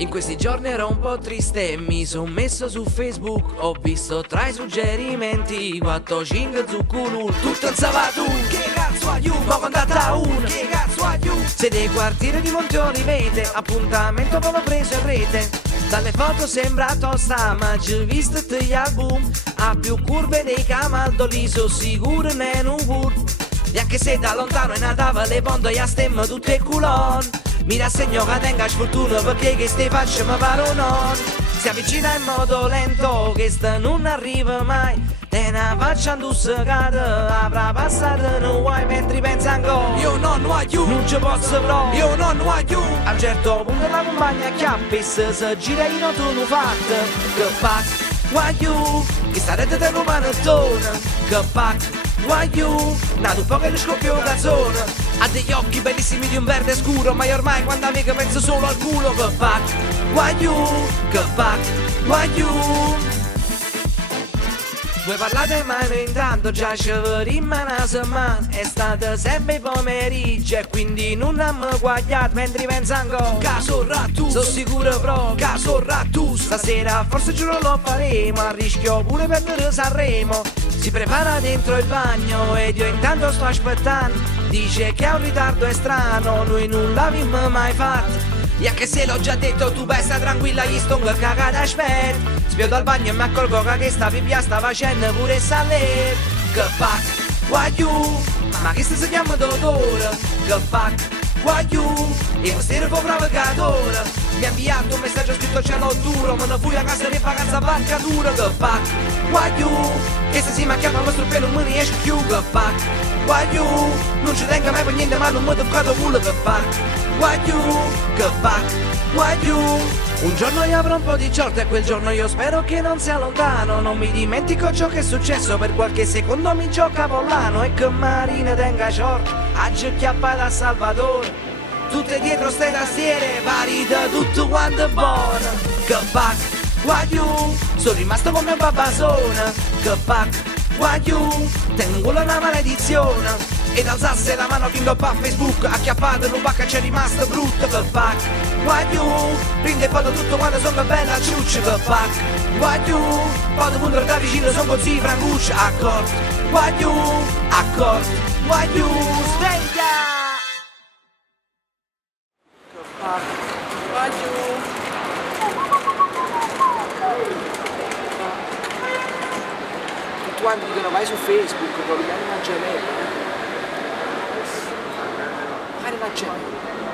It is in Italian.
In questi giorni ero un po' triste e mi son messo su Facebook. Ho visto tra i suggerimenti 4-5 zucculul. Tutto il sabato, che cazzo hai ma andata un, che cazzo hai sei dei quartieri di Monte Olivete, appuntamento ve l'ho preso in rete. Dalle foto sembra tosta, ma già visto gli album. Ha più curve dei camaldoli, so sicuro ne un word. E anche se da lontano è natava le ponde a stemma tutte culon. Mi rassegno che tenga sfortuna perché che ste facce mi pare non. Si avvicina in modo lento che sta non arriva mai. Te una faccia indossicata avrà passato non vuoi mentre pensa ancora. Io non voglio, non ci posso proprio. Io non voglio. A un certo punto la compagna chiappis se gira in autunno fatto. Che pac, voglio, che sta rete te lo panettone. Che pac, voglio, nato un po' che ne scoppio cazzone. Ha degli occhi bellissimi di un verde scuro, ma io ormai quando amica penso solo al culo. Che pac, voglio, che pac, voglio. Voi parlate mai intanto già ci vedremo una settimana. È stata sempre pomeriggio e quindi non mi guagliato mentre penso ancora. Caso rattus, sono sicuro proprio. Caso rattus, stasera forse giuro lo faremo. A rischio pure perdere Sanremo. Si prepara dentro il bagno ed io intanto sto aspettando. Dice che ha un ritardo è strano, noi non l'avevamo mai fatto. E anche se l'ho già detto tu sta tranquilla, gli sto cagata aspetta. Spiodo al bagno e mi accorgo che sta pipia sta facendo pure salire. Che pac, guagliù, ma che si chiama dottore? Che pac, guagliù, e questo può provocatore. Mi ha inviato un messaggio scritto cielo duro, ma non fui a casa di vacanza barca dura. Che pac, guagliù, che se si macchiava il nostro pelo non mi riesce più. Che pac, guagliù, non ci tengo mai per niente ma non mi ho toccato culo. Che pac, guagliù, che pac, guagliù. Un giorno io avrò un po' di ciorta e quel giorno io spero che non sia lontano. Non mi dimentico ciò che è successo, per qualche secondo mi gioca Pollano. E che Marina tenga ciorta, aggi chiappata a Salvatore. Tutte dietro ste tastiere, pari da tutto quanto è buono. Che pac, guagliù, sono rimasto come un babasone. Che pac, guagliù, tengo in culo una maledizione. Ed alzasse la mano fin dopo a Facebook, acchiappato in un bacca c'è rimasto brutto. Che pac, guagliù, prende foto tutto quanto sono bella ciuccia. Che pac, guagliù, poi punto da vicino sono così francuccia. Accordo, guagliù, accordo, guagliù, sveglia. Che pac, guagliù. Tutti quanti dicono vai su Facebook, poi mi mangia me. Magari mangia me.